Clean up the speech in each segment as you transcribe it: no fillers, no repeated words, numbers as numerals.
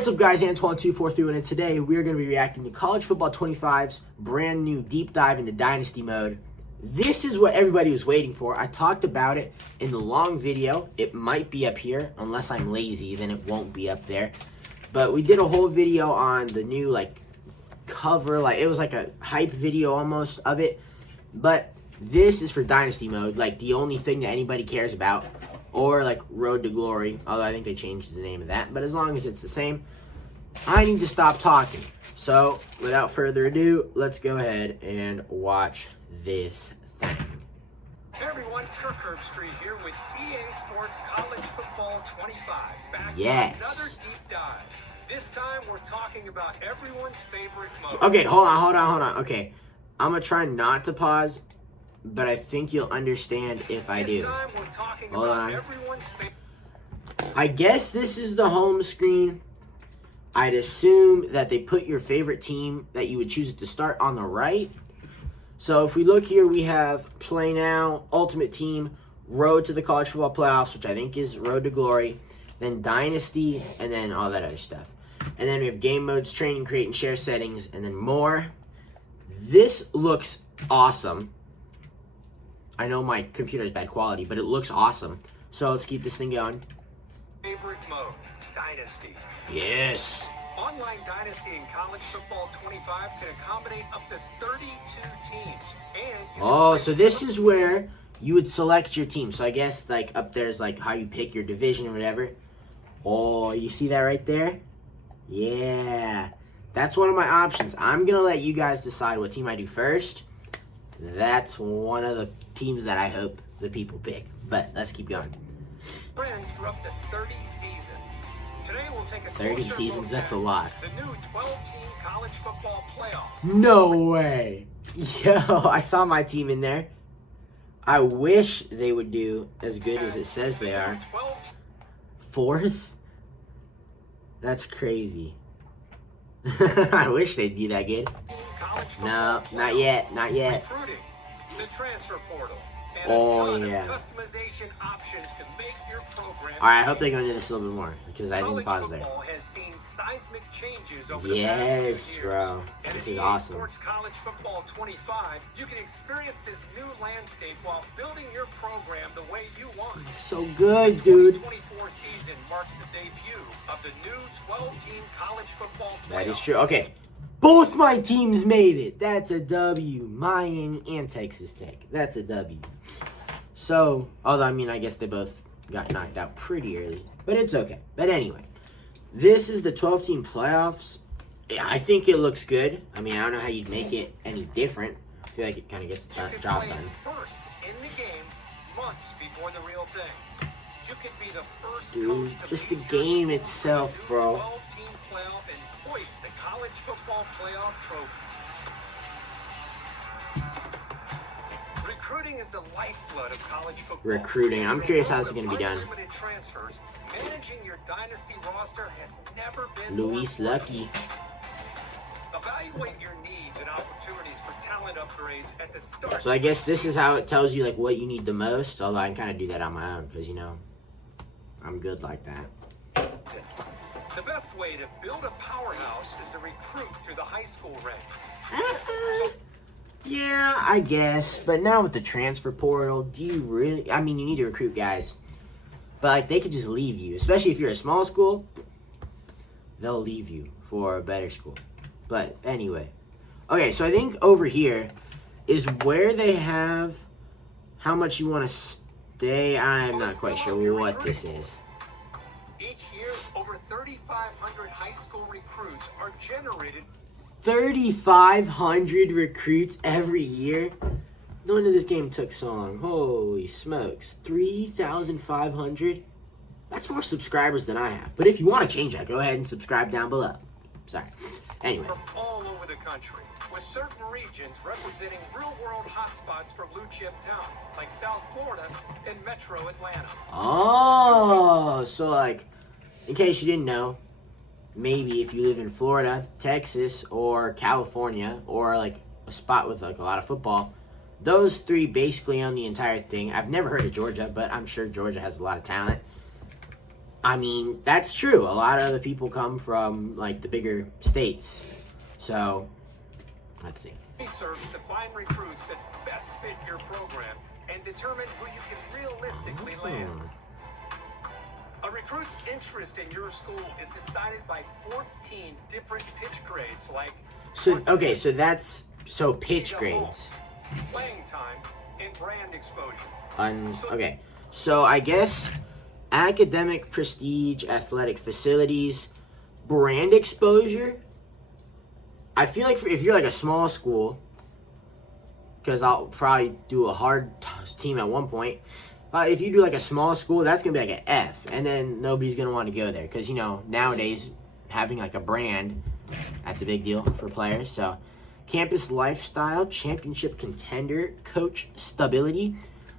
What's up, guys? Antoine2431, and today we are going to be reacting to College Football 25's brand new deep dive into Dynasty Mode. This is what everybody was waiting for. I talked about it in the long video. It might be up here. Unless I'm lazy, then it won't be up there. But we did a whole video on the new, cover. It was like a hype video almost of it. But this is for Dynasty Mode, the only thing that anybody cares about. Or, Road to Glory, although I think they changed the name of that. But as long as it's the same, I need to stop talking. So, without further ado, let's go ahead and watch this thing. Hey everyone, Kirk Herbstreit here with EA Sports College Football 25. Back with another deep dive. This time, we're talking about everyone's favorite mode. Okay, hold on. Okay, I'm going to try not to pause. But I think you'll understand if I do. Hold on. I guess this is the home screen. I'd assume that they put your favorite team that you would choose at the start on the right. So if we look here, we have Play Now, Ultimate Team, Road to the College Football Playoffs, which I think is Road to Glory, then Dynasty, and then all that other stuff. And then we have Game Modes, Training, Create, and Share Settings, and then more. This looks awesome. I know my computer is bad quality, but it looks awesome. So let's keep this thing going. Favorite mode, Dynasty. Yes. Online Dynasty in College Football 25 can accommodate up to 32 teams. And so this is where you would select your team. So I guess up there's how you pick your division or whatever. Oh, you see that right there? Yeah. That's one of my options. I'm going to let you guys decide what team I do first. That's one of the teams that I hope the people pick. But let's keep going. Friends for up to 30 seasons. Today we'll take a 30 seasons, that's a lot. The new 12-team college football playoff. No way. Yo, I saw my team in there. I wish they would do as good as it says they are. Fourth? That's crazy. I wish they'd do that good. No, not yet. Not yet. Recruiting, the transfer portal, and yeah. customization options to make your program. All right, I hope they go into this a little bit more because I didn't pause there. Has seen seismic changes over the past Yes, few years. bro. This is awesome. Sports College Football 25, you can experience this new landscape while building your program the way you want. So good, dude. The 2024 season marks the debut of the new 12-team college football playoff. That is true. Okay. Both my teams made it. That's a W. Miami and Texas Tech. That's a W. So, although, I guess they both got knocked out pretty early. But it's okay. But anyway, this is the 12-team playoffs. Yeah, I think it looks good. I don't know how you'd make it any different. I feel like it kind of gets the job done. First in the game, months before the real thing. You could be the first Dude, just the game itself, bro. 12-team playoff and hoist the college football playoff trophy. Recruiting is the lifeblood of college football. Recruiting. I'm curious how this is going to be done. Unlimited transfers. Managing your dynasty roster has never been Luis more Lucky. Evaluate your needs and opportunities for talent upgrades at the start. So I guess this is how it tells you what you need the most. Although I can kind of do that on my own because I'm good like that. The best way to build a powerhouse is to recruit through the high school ranks. Yeah, I guess. But now with the transfer portal, do you really... you need to recruit guys. But, they could just leave you. Especially if you're a small school. They'll leave you for a better school. But, anyway. Okay, so I think over here is where they have how much you want to stay. I'm not quite sure what this is. Each year, over 3,500 high school recruits are generated. 3,500 recruits every year? No wonder this game took so long. Holy smokes. 3,500? That's more subscribers than I have. But if you want to change that, go ahead and subscribe down below. Sorry. Anyway. From all over the country, with certain regions representing real-world hotspots for blue-chip towns, like South Florida and Metro Atlanta. Oh, so in case you didn't know, maybe if you live in Florida, Texas, or California, or a spot with a lot of football, those three basically own the entire thing. I've never heard of Georgia, but I'm sure Georgia has a lot of talent. I mean, that's true. A lot of other people come from, like, the bigger states. So, let's see. Research to find recruits that best fit your program and determine who you can realistically land. A recruit's interest in your school is decided by 14 different pitch grades, like... So, okay, so that's... So, pitch grades. Playing time and brand exposure. Okay, so I guess academic prestige, athletic facilities, brand exposure. I feel like if you're like a small school, because I'll probably do a hard team at one point. If you do like a small school, that's going to be like an F. And then nobody's going to want to go there. Because, you know, nowadays, having like a brand, that's a big deal for players. So, campus lifestyle, championship contender, coach stability,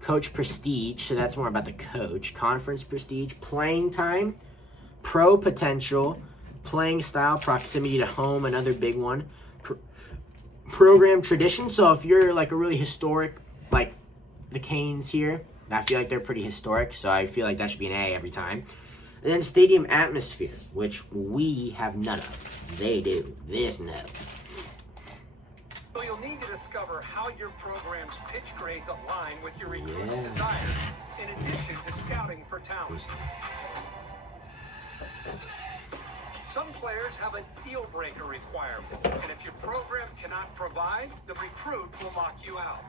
coach prestige. So, that's more about the coach. Conference prestige, playing time, pro potential, playing style, proximity to home, another big one. Program tradition. So, if you're like a really historic, like the Canes here, I feel like they're pretty historic, so I feel like that should be an A every time. And then stadium atmosphere, which we have none of. They do. This no. So you'll need to discover how your program's pitch grades align with your recruit's desires, in addition to scouting for talent. Some players have a deal breaker requirement, and if your program cannot provide, the recruit will lock you out.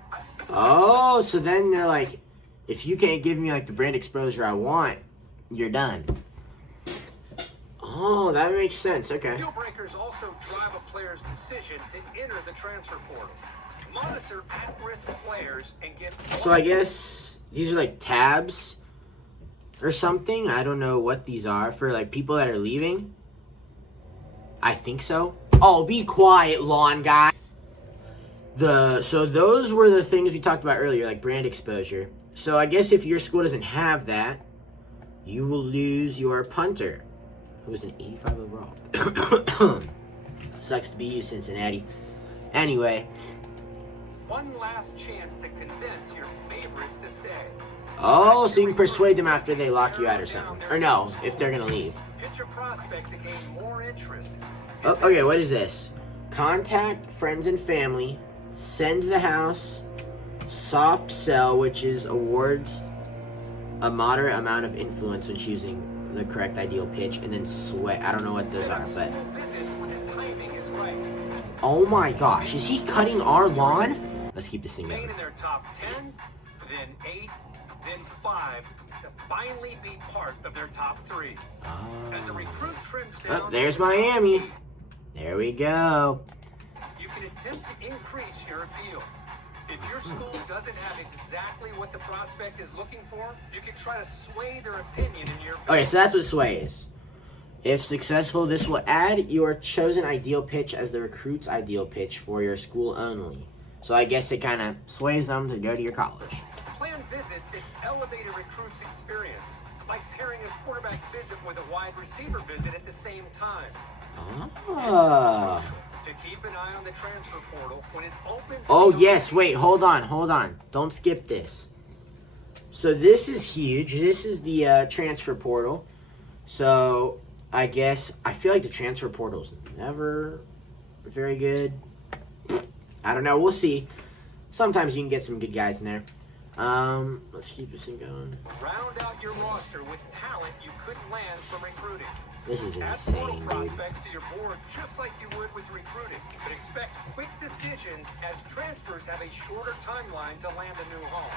Oh, so then they're like, if you can't give me like the brand exposure I want, you're done. Oh, that makes sense. Okay. Deal breakers also drive a player's decision to enter the transfer portal. Monitor at-risk players and get... So I guess these are like tabs or something. I don't know what these are for like people that are leaving. I think so. Oh, be quiet, lawn guy. So those were the things we talked about earlier, like brand exposure. So I guess if your school doesn't have that, you will lose your punter, who was an 85 overall. Sucks to be you, Cincinnati. Anyway. One last chance to convince your favorites to stay. Oh, so you can persuade them after they lock you out or something. Or no, if they're going to leave. Pitch a prospect to gain more interest. Oh, okay, what is this? Contact friends and family. Send the house. Soft sell, which is awards a moderate amount of influence when choosing the correct ideal pitch, and then sweat. I don't know what those are, but oh my gosh, is he cutting our lawn? Let's keep this thing going. In their top 10, then 8, then 5 to finally be part of their top 3. As a recruit trims down, oh, there's Miami. There we go. You can attempt to increase your appeal. If your school doesn't have exactly what the prospect is looking for, you can try to sway their opinion in your favor. Okay, so that's what sway is. If successful, this will add your chosen ideal pitch as the recruit's ideal pitch for your school only. So I guess it kind of sways them to go to your college. Plan visits that elevate a recruit's experience, like pairing a quarterback visit with a wide receiver visit at the same time. Oh. To keep an eye on the transfer portal when it opens. Oh, yes. Wait, hold on. Don't skip this. So this is huge. This is the transfer portal. So I guess I feel like the transfer portal is never very good. I don't know. We'll see. Sometimes you can get some good guys in there. Let's keep this thing going. Round out your roster with talent you couldn't land from recruiting. This is Add insane, portal dude. prospects to your board just like you would with recruiting, but expect quick decisions as transfers have a shorter timeline to land a new home.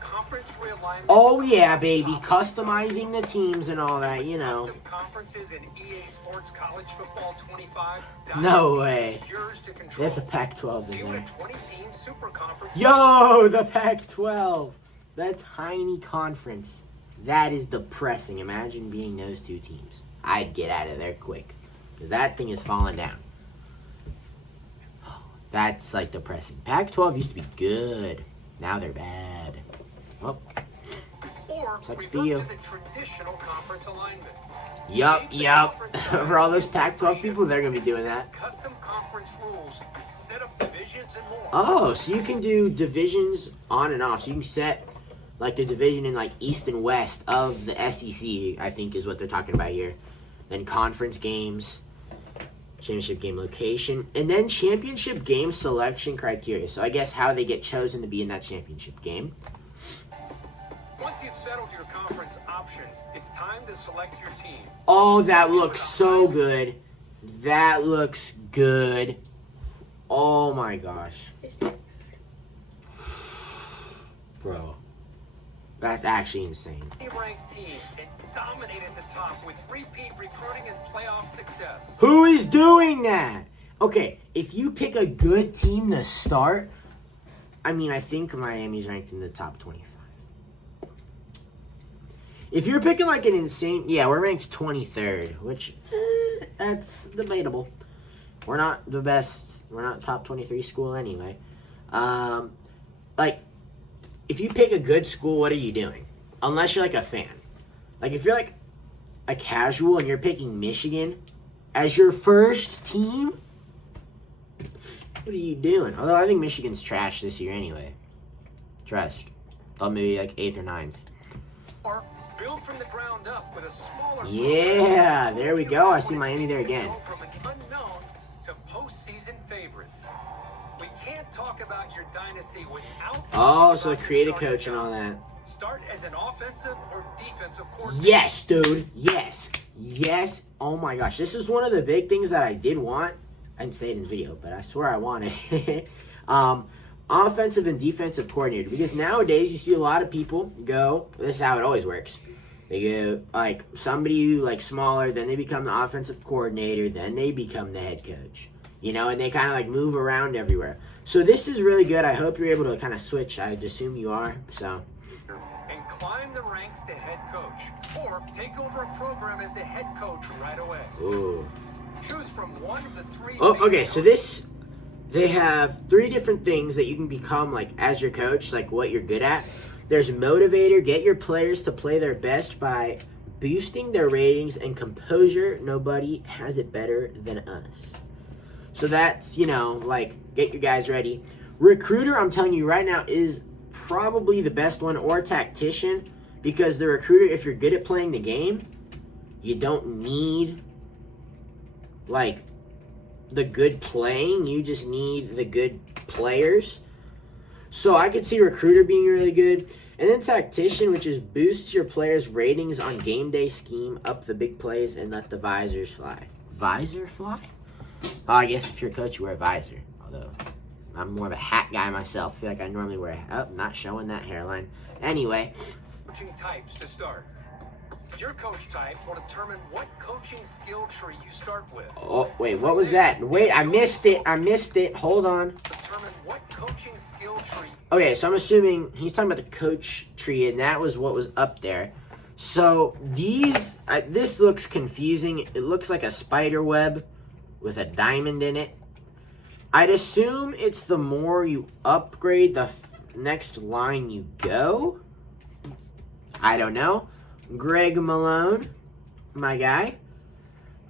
Conference realignment. Oh yeah, baby, customizing the teams and all that, you know. Custom conferences in EA Sports College Football 25. No way. Yours to control. There's a Pac-12 See in what a there. 20-team super conference. Yo, the Pac-12. That tiny conference. That is depressing. Imagine being those two teams. I'd get out of there quick. Because that thing is falling down. That's like depressing. Pac-12 used to be good. Now they're bad. Well, or sucks revert to you. to the traditional conference alignment. Yup. For all those Pac-12 people, they're going to be doing that. Custom conference rules, set up divisions and more. Oh, so you can do divisions on and off. So you can set like the division in like East and West of the SEC, I think is what they're talking about here. Then conference games, championship game location, and then championship game selection criteria. So I guess how they get chosen to be in that championship game. Once you've settled your conference options, it's time to select your team. Oh, that looks so good. That looks good. Oh my gosh. Bro. That's actually insane. Ranked team and dominate at the top with repeat recruiting and playoff success. Who is doing that? Okay, if you pick a good team to start, I mean, I think Miami's ranked in the top 25. If you're picking like an insane... Yeah, we're ranked 23rd, which, that's debatable. We're not the best. We're not top 23 school anyway. Like, if you pick a good school, what are you doing? Unless you're like a fan. Like, if you're like a casual and you're picking Michigan as your first team, what are you doing? Although I think Michigan's trash this year anyway. Trust. Thought maybe like 8th or 9th. Or build from the ground up with a smaller Yeah, there we go. I see Miami there again. From an unknown to postseason favorite. We can't talk about your dynasty without. Oh, so create a coach and all that. Start as an offensive or defensive coordinator. Yes, dude. Yes. Yes. Oh my gosh. This is one of the big things that I did want. I didn't say it in the video, but I swear I wanted it. Offensive and defensive coordinator. Because nowadays you see a lot of people go, this is how it always works. They go like somebody who like smaller, then they become the offensive coordinator, then they become the head coach. You know, and they kind of like move around everywhere. So this is really good. I hope you're able to kind of switch. I'd assume you are. So. And climb the ranks to head coach. Or take over a program as the head coach right away. Ooh. Choose from one of the three. Oh, okay. So this, they have 3 different things that you can become like as your coach, like what you're good at. There's motivator. Get your players to play their best by boosting their ratings and composure. Nobody has it better than us. So that's, you know, like, get your guys ready. Recruiter, I'm telling you right now, is probably the best one, or tactician, because the recruiter, if you're good at playing the game, you don't need, like, the good playing. You just need the good players. So I could see recruiter being really good. And then tactician, which is boosts your players' ratings on game day scheme, up the big plays, and let the visors fly. Visor fly? Oh, I guess if you're a coach, you wear a visor. Although, I'm more of a hat guy myself. I feel like I normally wear a hat. Oh, not showing that hairline. Anyway. Coaching types to start. Your coach type will determine what coaching skill tree you start with. Oh, wait, what was that? Wait, I missed it. Hold on. Determine what coaching skill tree. Okay, so I'm assuming he's talking about the coach tree, and that was what was up there. So, these, this looks confusing. It looks like a spider web with a diamond in it. I'd assume it's the more you upgrade, the next line you go. I don't know. Greg Malone, my guy.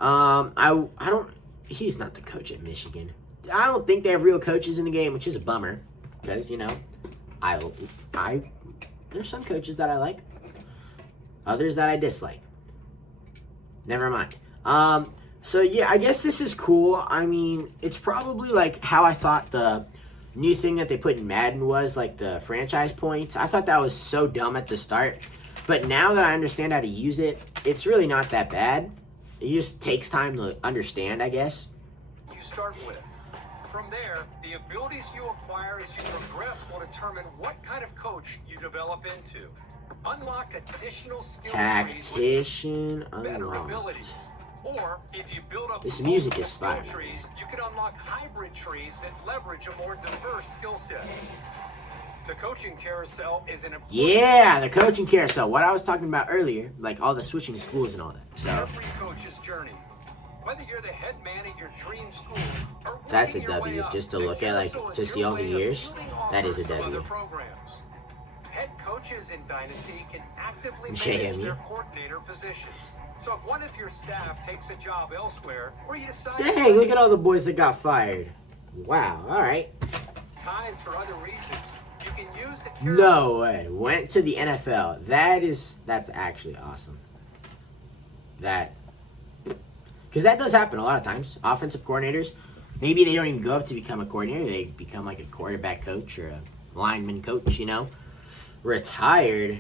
I don't. He's not the coach at Michigan. I don't think they have real coaches in the game, which is a bummer, because you know, there's some coaches that I like, others that I dislike. Never mind. So yeah, I guess this is cool. I mean, it's probably like how I thought the new thing that they put in Madden was, like the franchise points. I thought that was so dumb at the start. But now that I understand how to use it, it's really not that bad. It just takes time to understand, I guess. You start with. From there, the abilities you acquire as you progress will determine what kind of coach you develop into. Unlock additional skill Tactician trees with better unlocked. abilities. Or, if you build up This music is skill fire. trees, you can unlock hybrid trees that leverage a more diverse skill set. The coaching carousel is an important Yeah, the coaching carousel. What I was talking about earlier, like all the switching schools and all that. So every coach's journey. Whether you're the head man at your dream school or that's a working your way W. up, Just to the look at, like, carousel is to see your all the way of years. fielding That is a offers from W. other programs. Head coaches in Dynasty can actively manage JMU. their coordinator positions. So if one of your staff takes a job elsewhere, or you decide Dang, look at all the boys that got fired. Wow, all right. ties for other reasons, you can use to cure No way. Went to the NFL. That's actually awesome. Because that does happen a lot of times. Offensive coordinators, maybe they don't even go up to become a coordinator. They become like a quarterback coach or a lineman coach, you know. Retired.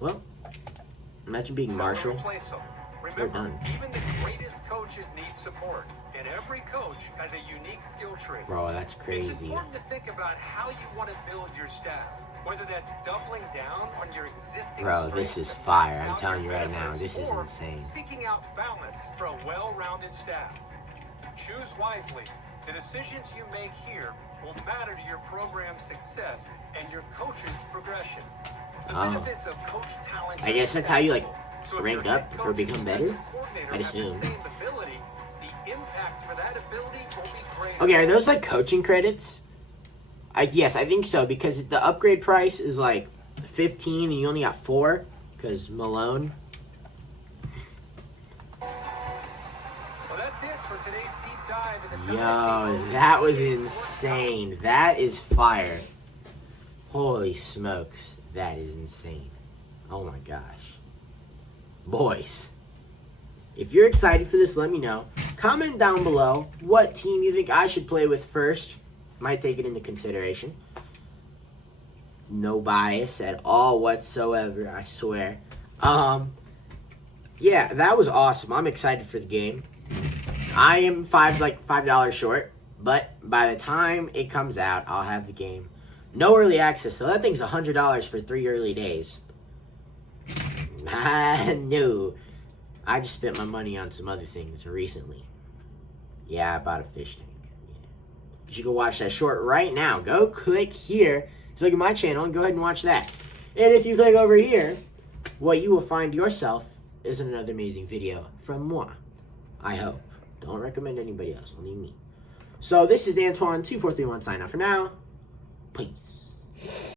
Well, imagine being Marshall. They're Remember, done. even the greatest coaches need support, and every coach has a unique skill trait. Bro, that's crazy. It's important to think about how you want to build your staff, whether that's doubling down on your existing Bro, strengths this is that fire. max I'm out telling your you right now, benefits, this is or insane. seeking out balance for a well-rounded staff. Choose wisely. The decisions you make here will matter to your program's success and your coach's progression. The benefits of coach talent. I guess that's how you like So if rank your up head or coach and become better. defensive coordinator I'd have the assume. same ability, the impact for that ability will be greater. Okay, are those like coaching credits? Yes, I think so, because the upgrade price is like 15 and you only got 4 because Malone. Well, that's it for today's deep dive into Yo, Dynasty Mode. that was insane. That is fire. Holy smokes, that is insane. Oh my gosh. Boys, if you're excited for this, let me know. Comment down below what team you think I should play with first. Might take it into consideration. No bias at all whatsoever, I swear. Yeah, that was awesome. I'm excited for the game. I am $5 short, but by the time it comes out, I'll have the game. No early access, so that thing's $100 for 3 early days. No. I just spent my money on some other things recently. Yeah, I bought a fish tank. Yeah. But you can watch that short right now. Go click here to look at my channel and go ahead and watch that. And if you click over here, what you will find yourself is another amazing video from moi. I hope. Don't recommend anybody else, only me. So this is Antoine2431 sign out for now. Peace.